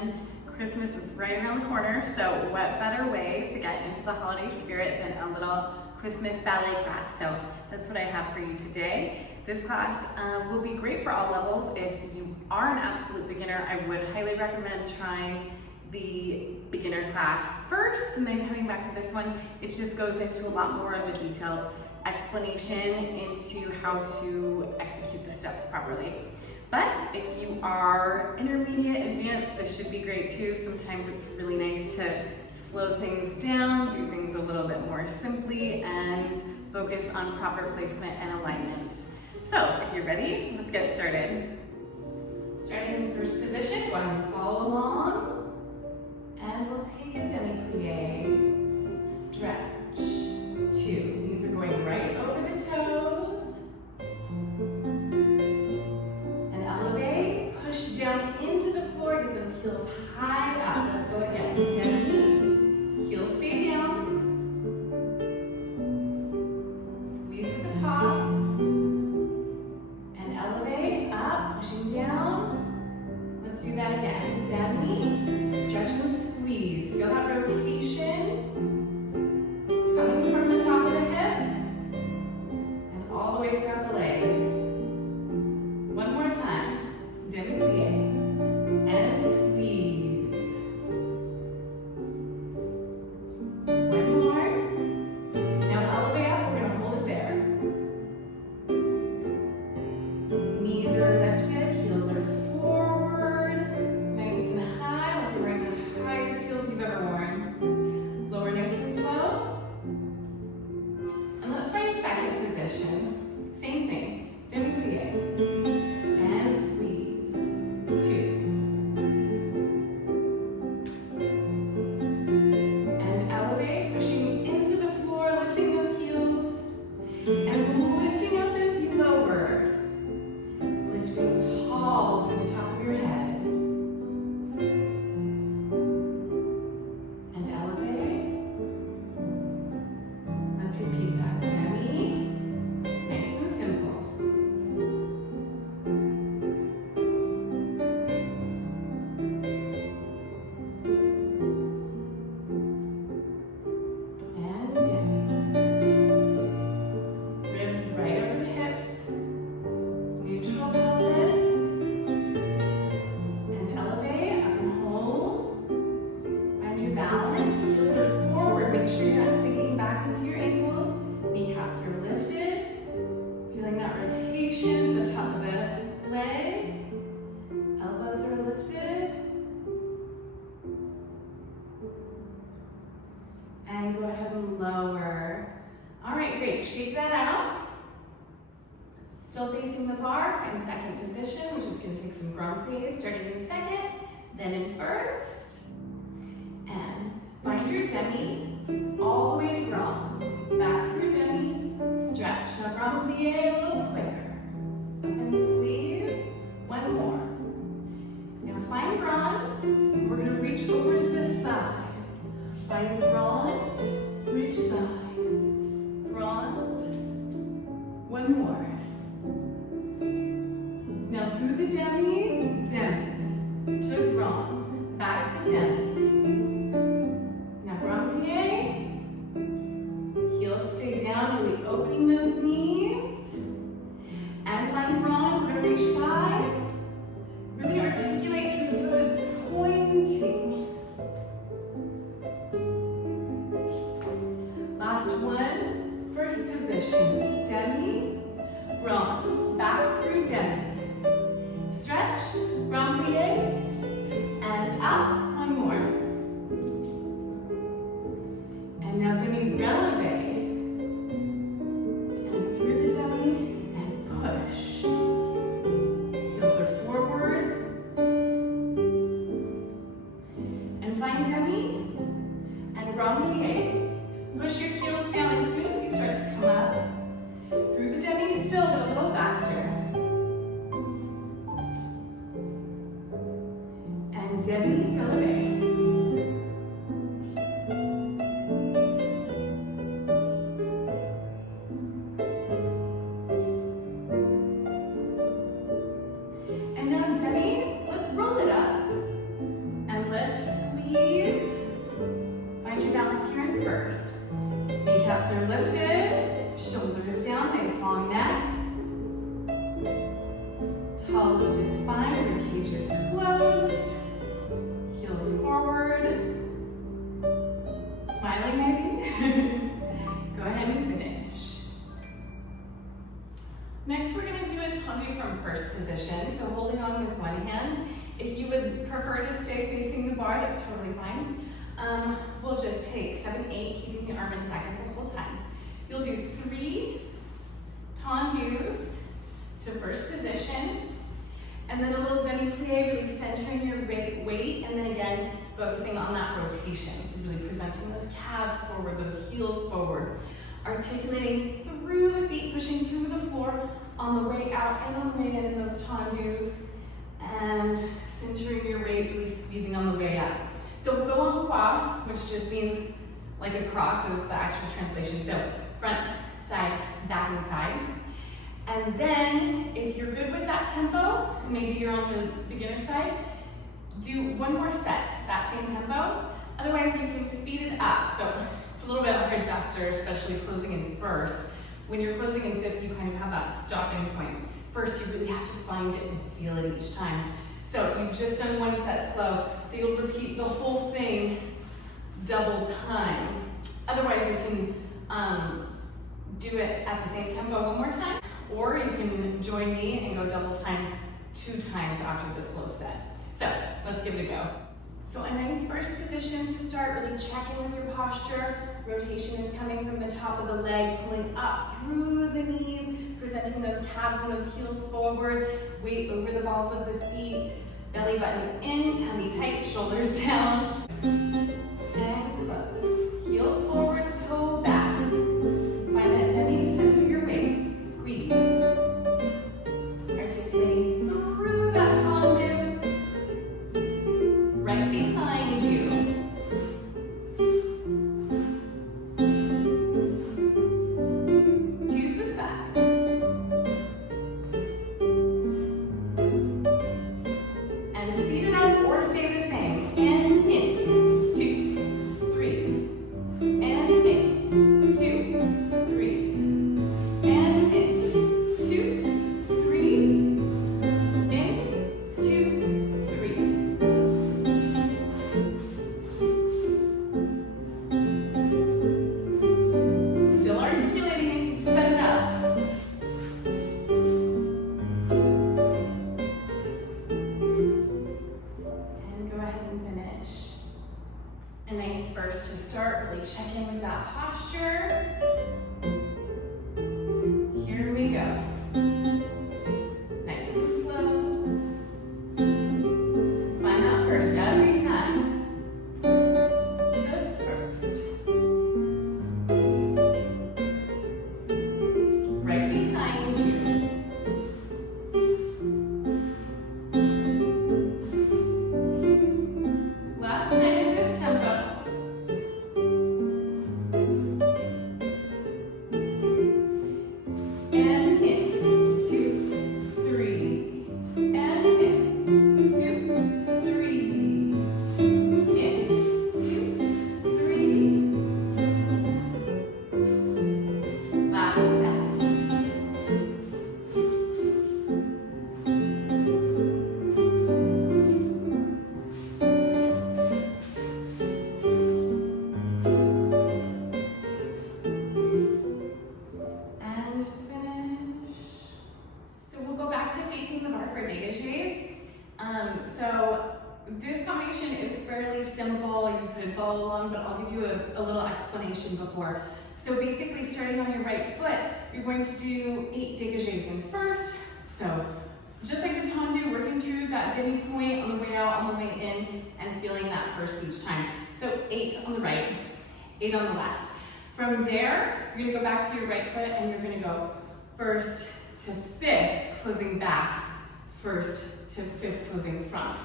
again. Christmas is right around the corner, so what better way to get into the holiday spirit than a little Christmas ballet class? So that's what I have for you today. This class will be great for all levels. If you are an absolute beginner, I would highly recommend trying the beginner class first and then coming back to this one. It just goes into a lot more of a detailed explanation into how to execute the steps properly. But if you are intermediate, advanced, this should be great too. Sometimes it's really nice to slow things down, do things a little bit more simply, and focus on proper placement and alignment. So if you're ready, let's get started. Starting in the first position, go ahead and follow along. And we'll take a demi-plie, stretch, 2. These are going right over the toes. And elevate, push down into the floor, get those heels high up. Let's go again, demi, heels stay down. Squeeze at the top. And elevate, up, pushing down. Let's do that again, demi, stretch and squeeze. Feel that rotation coming from the top of the hip and all the way throughout the leg. One more time. Demi-plie and squeeze. One more. Now elevate up. We're going to hold it there. Knees are lifted. Heels are forward. Nice and high, like you're wearing the highest heels you've ever worn. Lower nice and slow. And let's find second position. Same thing. Demi-plie. And squeeze. 2. And elevate, pushing into the floor, lifting those heels. And lifting up as you lower. Lifting tall through the top of your head. And elevate. Let's repeat that. Demi. Nice and simple. And demi. Ribs right over the hips. Neutral pelvis. And elevate, up and hold. Find your balance. Heels are forward. Make sure you're not sinking back into your ankles. Kneecaps are lifted. Feeling that rotation at the top of the leg. Elbows are lifted. And go ahead and lower. All right, great. Shake that out. Still facing the bar. Find second position, which is going to take some grand plie, starting in second, then in first. And find your demi all the way to grand. Back through demi, stretch. Now grand plie a little quicker. Up and squeeze. One more. Now find grand. We're going to reach over to the side. Find grand, reach side. Grand. One more. Now through the demi, demi, to grand, back to demi. Now grand plie, heels stay down, really opening those knees. And find grand, we're going to reach side. Really articulate through the foot, it's pointing. Last one, first position, demi, grand, back through demi. Stretch, grand plie, and up, one more. And now demi releve, and through the demi, and push. Heels are forward. And find demi, and grand plie. Push your heels down as soon as you start to come up. Through the demi still, but a little faster. And demi releve. And now demi, let's roll it up. And are lifted, shoulders down, nice long neck. Tall lifted spine, rib cage is closed. Heels forward. Smiling maybe? Go ahead and finish. Next we're going to do a tendu from first position, so holding on with one hand. If you would prefer to stay facing the bar, that's totally fine. We'll just take 7, 8, keeping the arm inside the whole time. You'll do 3 tendus to first position, and then a little demi-plie, really centering your weight, and then again, focusing on that rotation. So really presenting those calves forward, those heels forward. Articulating through the feet, pushing through the floor on the way out and on the way in those tendus. And centering your weight, really squeezing on the way up. So we'll go on croix, which just means like a cross is the actual translation. So front, side, back, and side. And then if you're good with that tempo, maybe you're on the beginner side, do one more set, that same tempo. Otherwise you can speed it up. So it's a little bit hard faster, especially closing in first. When you're closing in fifth, you kind of have that stopping point. First, you really have to find it and feel it each time. So you've just done one set slow, so you'll repeat the whole thing double time. Otherwise, you can do it at the same tempo one more time, or you can join me and go double time 2 times after the slow set. So let's give it a go. So a nice first position to start, really checking with your posture. Rotation is coming from the top of the leg, pulling up through the knees, presenting those calves and those heels forward, weight over the balls of the feet, belly button in, tummy tight, shoulders down, and close. Heel forward, toe back. Find that demi, center your weight, squeeze. Articulating through that tendu, right behind you. Check in with that posture. Here we go. Nice and slow. Find that first every time. To first. Right behind you. Last time in this tempo. So this combination is fairly simple. You could follow along, but I'll give you a little explanation before. So basically, starting on your right foot, you're going to do 8 dégagés in first. So just like the tendu, working through that demi-point on the way out, on the way in, and feeling that first each time. So 8 on the right, 8 on the left. From there, you're gonna go back to your right foot and you're gonna go first to fifth, closing back, first to fifth, closing front,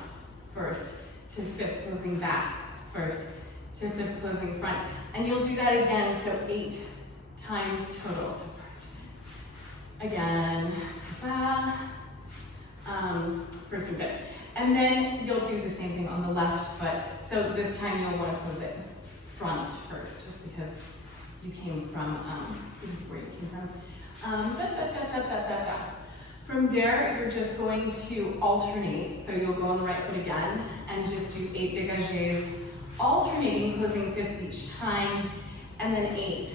first to fifth, closing back, first to fifth, closing front. And you'll do that again, so 8 times total. So first, again, first and fifth. And then you'll do the same thing on the left foot. So this time you'll want to close it front first, just because you came from, this is where you came from. From there, you're just going to alternate. So you'll go on the right foot again and just do 8 dégagés, alternating, closing fifth each time, and then 8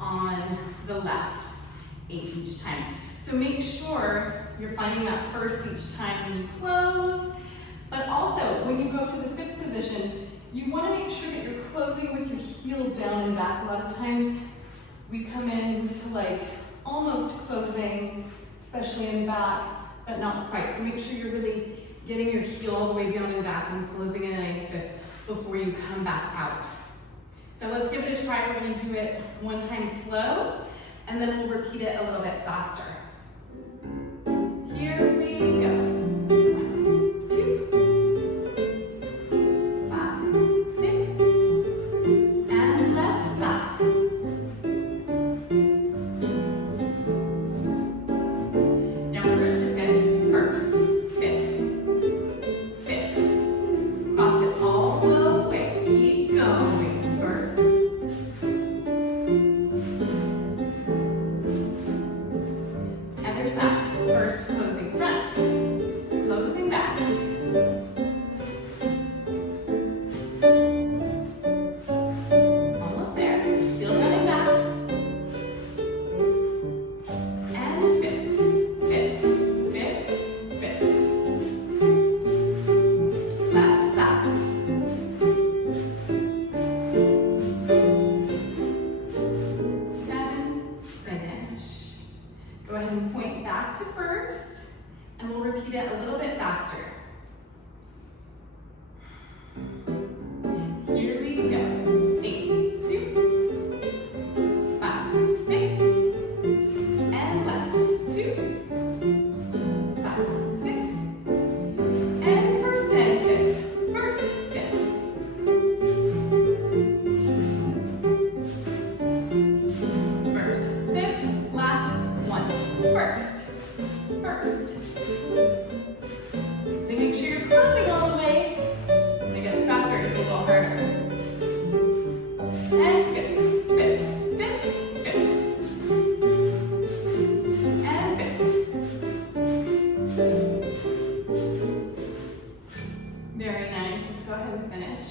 on the left, 8 each time. So make sure you're finding that first each time when you close, but also when you go to the fifth position, you want to make sure that you're closing with your heel down and back. A lot of times we come into like almost closing, especially in the back, but not quite. So make sure you're really getting your heel all the way down and back and closing in a nice fifth before you come back out. So let's give it a try. We're going to do it one time slow, and then we'll repeat it a little bit faster. Here we go. 1, 2, 5, 6, and left side. Now first to fifth, first, fifth, fifth. Cross it all the way. Keep going. First. Other side. First, closing front, closing back. Almost there. Heel down and back. And fifth, fifth, fifth, fifth. Left side. 7, finish. Go ahead and point back to first, and we'll repeat it a little bit faster. Here we go. 8, 2, 5, 6, and left. 2, 5, 6, and first and fifth. First, fifth. First, fifth, last one. First, first. Then make sure you're closing all the way. When it gets faster, it's a little harder. And fifth, fifth, fifth, fifth. And fifth. Very nice. Let's go ahead and finish.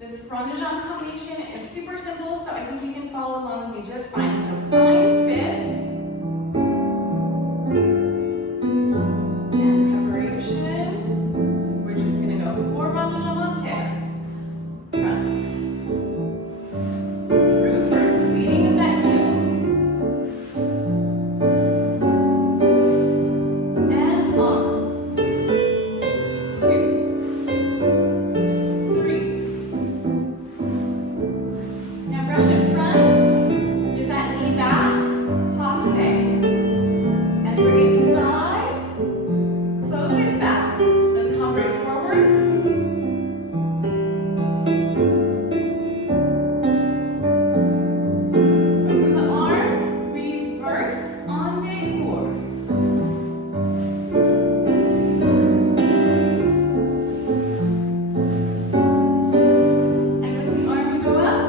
This rond de jambe combination is super simple, so I think you can follow along with me just fine. So 5, fifth. And preparation. We're just going to go 4 rond de jambe en terre. Front. Through first, leading with that heel. And on. 2, 3. Now brush it front. Get that knee back. Passe. And bring it side. Close it back. Let's hop right forward. Open the arm. Reverse en décour. And with the arm we go up.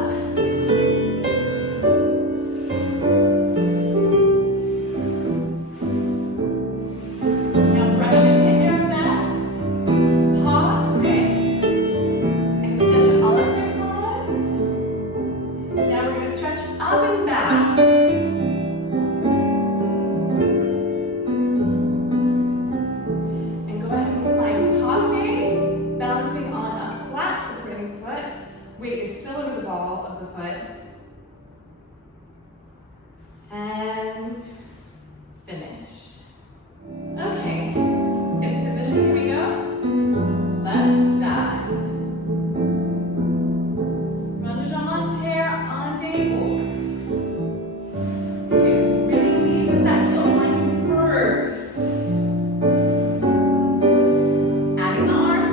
Now brush it to arabesque. Passe. Extend all of your foot. Now we're going to stretch up and back. And go ahead and find passe, balancing on a flat supporting foot. Weight is still over the ball of the foot. And finish. Okay, fifth position, here we go. Left side. Rond de jambe en terre en décour. 2, really lead with that heel line first. Adding the arm.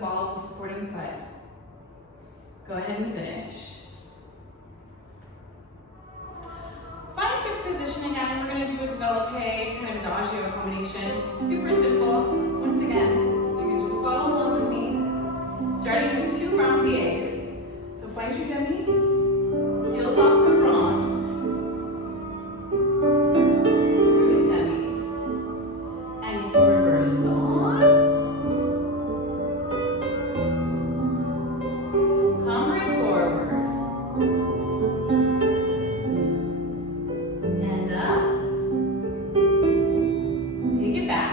ball of the supporting foot. Go ahead and finish. Find fifth position again, and we're going to do a developpe, kind of adagio combination. Super simple. Once again, you can just follow along with me, starting with 2 grand pliés. So find your demi, heels off the grand, through the demi, and you can reverse the on. Come right forward. And up. Take it back.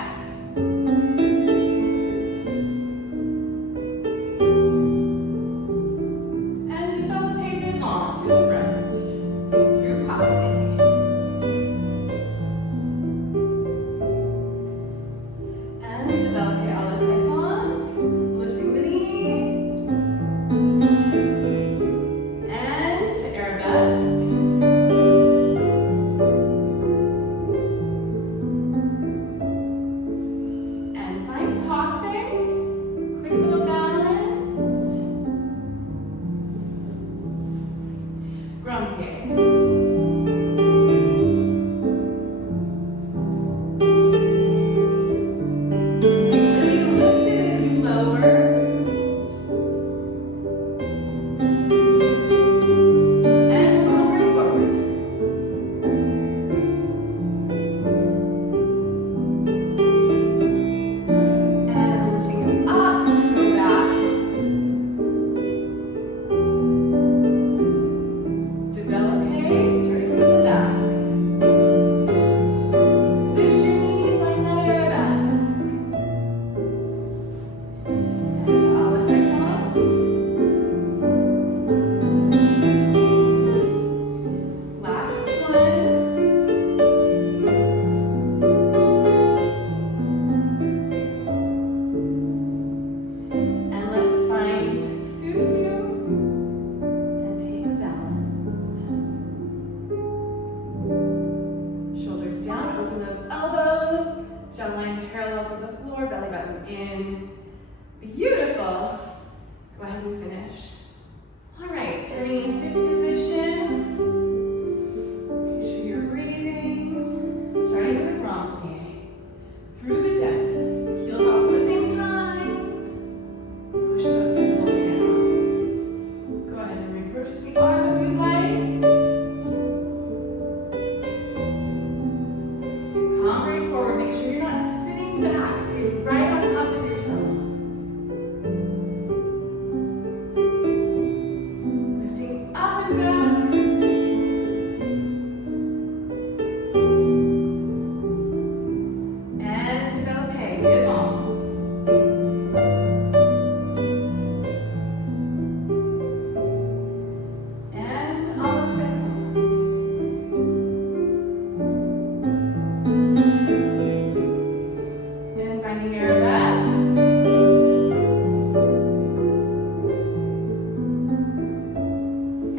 And developpe de long to the front. Through passe. And developpe à la seconde. Lifting the knee. And arabesque. And find passe. Quick little balance. Grand plié. Really lift it as you lower. And come right forward. And lifting it up to go back. Developpe, starting from the back. Lift your knees like that arabesque. And to à la seconde. Last one. And let's find Susu and take balance. Shoulders down, open those elbows. Jawline parallel to the floor, belly button in. Beautiful. Go ahead and finish. All right, starting in fifth position. Make sure you're breathing. Starting with a grand plié. Through the deck. Heels off at the same time. Push those heels down. Go ahead and reverse the arm if you like. Come right forward. Make sure you're not sitting back. Stay right on top of yourself. Lifting up and back. And developpe, devant. And à la seconde. And finding arabesque.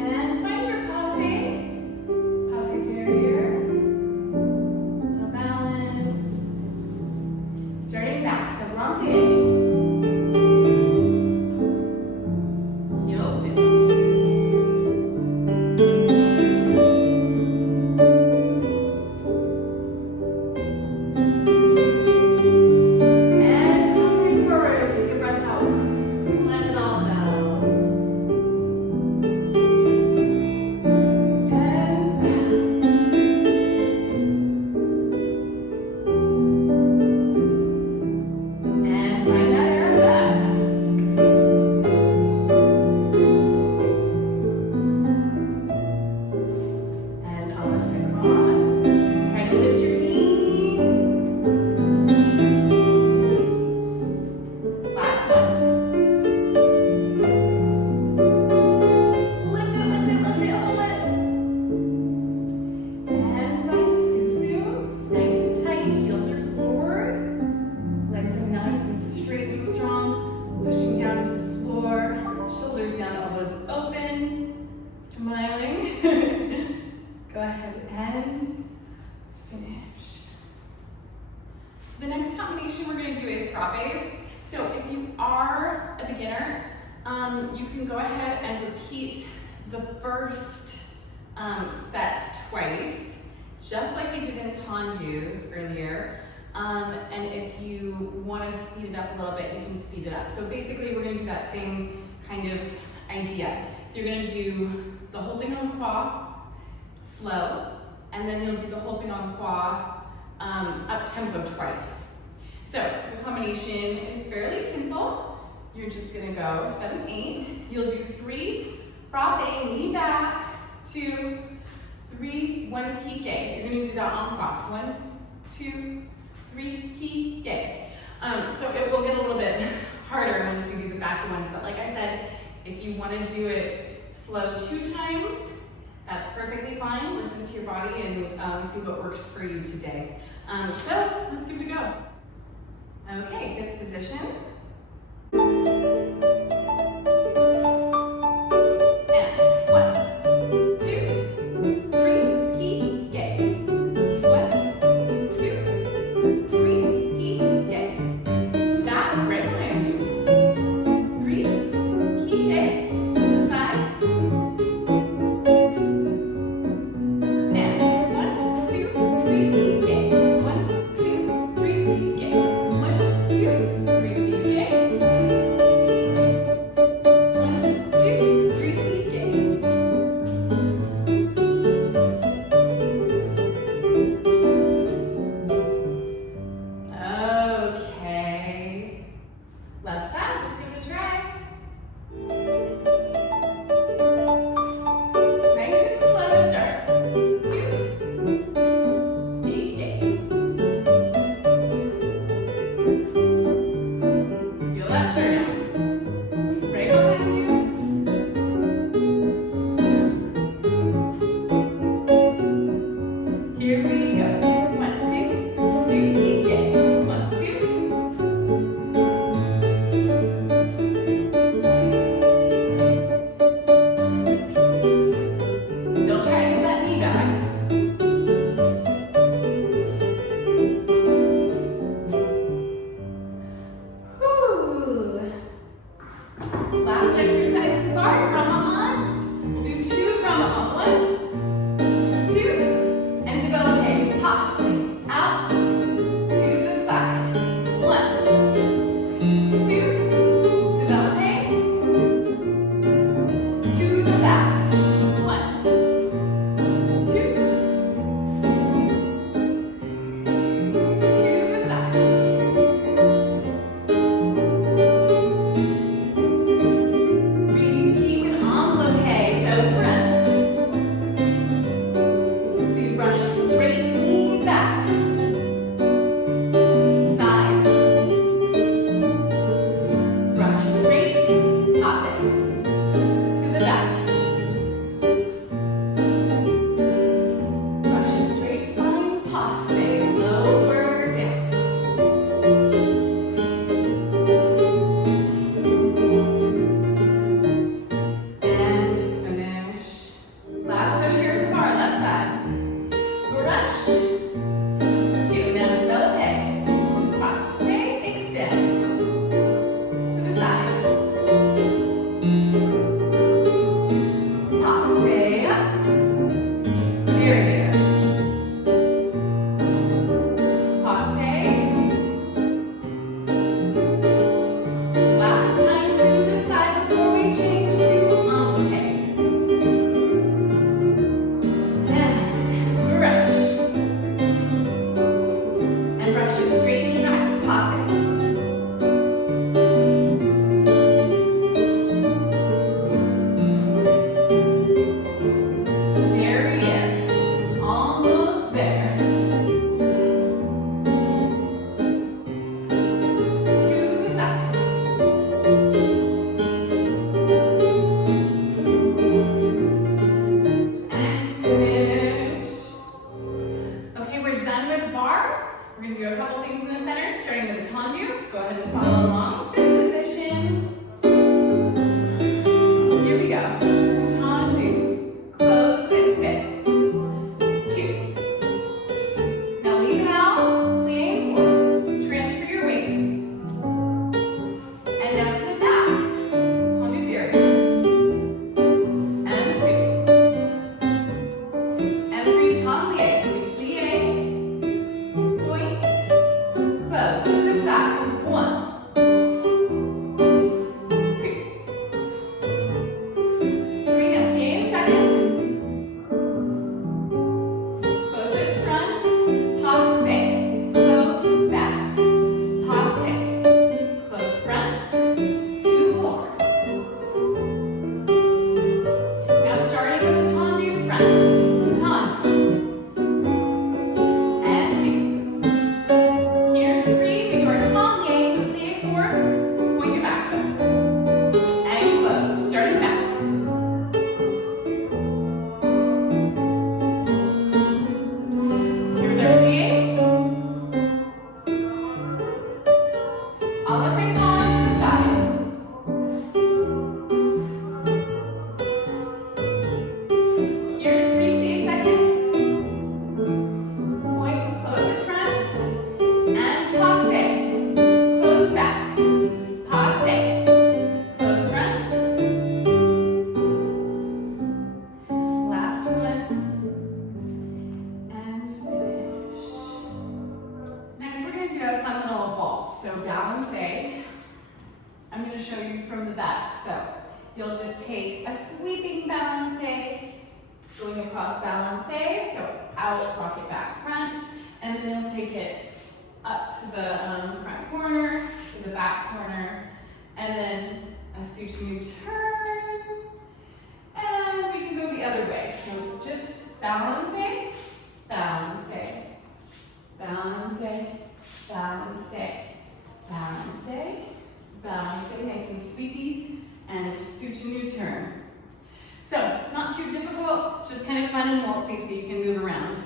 And find your passe derrière. Little balance. Starting back, so grand plié. Heels down. And come right forward, take a breath out. Let it all go. And back. And find that arabesque. And à la seconde. Try to lift your knee. Last one. Lift it, lift it, lift it, hold it. And find Susu. Nice and tight, heels are forward. Legs are nice and straight and strong. Pushing down to the floor. Shoulders down, elbows open. Smiling. Go ahead and finish. The next combination we're going to do is frappes. So if you are a beginner, you can go ahead and repeat the first set twice, just like we did in tendus earlier. And if you want to speed it up a little bit, you can speed it up. So basically, we're going to do that same kind of idea. So you're going to do the whole thing on qua, slow, and then you'll do the whole thing on qua up tempo twice. So the combination is fairly simple. You're just going to go 7, 8. You'll do 3 frappe, knee back, 2, 3, 1 pique. You're going to do that on qua. 1, 2, 3 pique. So it will get a little bit harder once we do the back to 1. But like I said, if you want to do it slow 2 times, that's perfectly fine. Listen to your body and see what works for you today. So let's give it a go. Okay, 5th position. back. So you'll just take a sweeping balance, going across balance, so out, rock it back front, and then you'll take it up to the front corner, to the back corner, and then a soutenu turn, and we can go the other way. So just balance, balance, balance, balance, balance, balance, nice and sweepy, and soutenu turn. So, not too difficult, just kind of fun and waltzy so you can move around.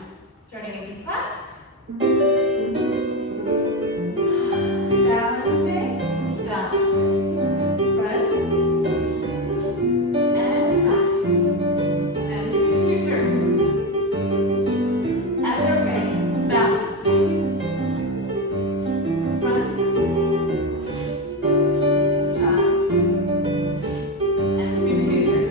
Starting into class. Balancing, balance, front, and side, and soutenu turn. Other way, balance, front, side, and soutenu turn.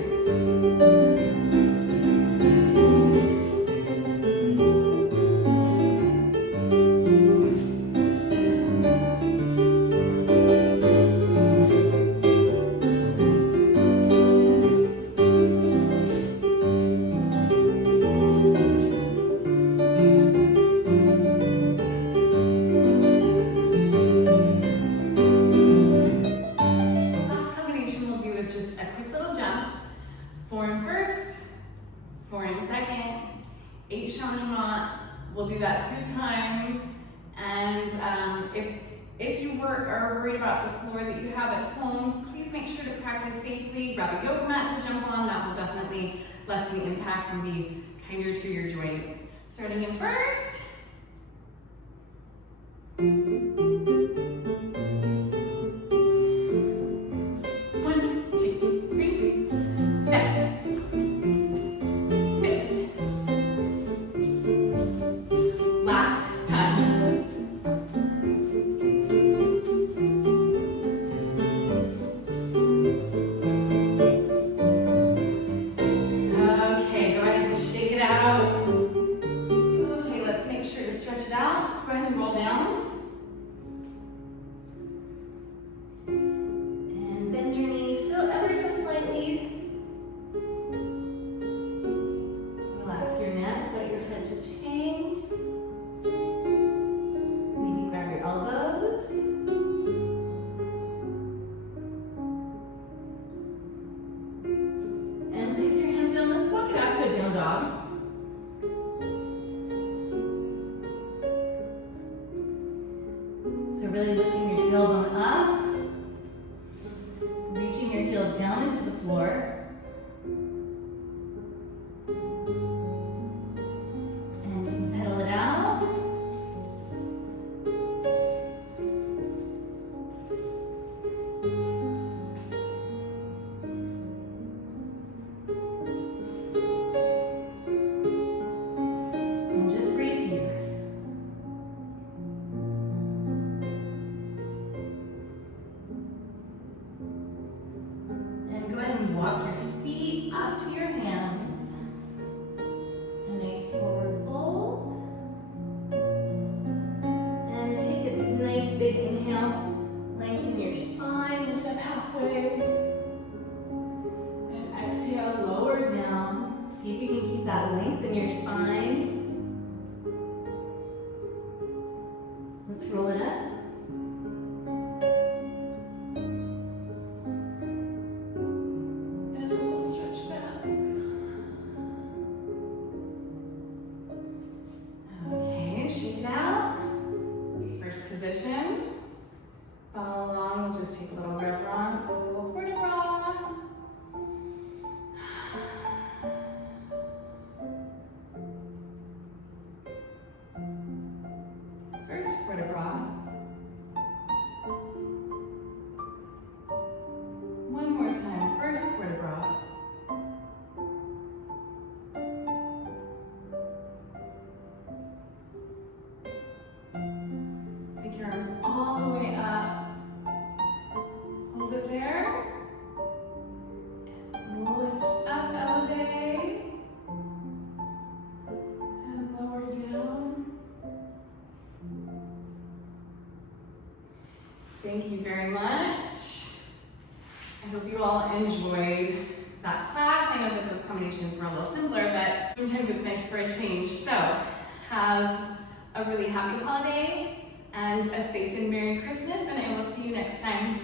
Just a quick little jump, form first, form second, 8 changements. We'll do that 2 times. And if you are worried about the floor that you have at home, please make sure to practice safely. Grab a yoga mat to jump on. That will definitely lessen the impact and be kinder to your joints. Starting in first. Really lifting your tailbone up, reaching your heels down into the floor, and you can pedal it out. And just breathe here. Walk your feet up to your hands. A nice forward fold. And take a nice big inhale. Lengthen your spine, lift up halfway. And exhale, lower down. See if you can keep that length in your spine. Let's roll it up. Position. Follow along, we'll just take a little reverence, a little port de bras. First port de bras. One more time, first port de bras. Thank you very much. hope you all enjoyed that class. I know that those combinations were a little simpler, but sometimes it's nice for a change. So have a really happy holiday and a safe and Merry Christmas, and I will see you next time.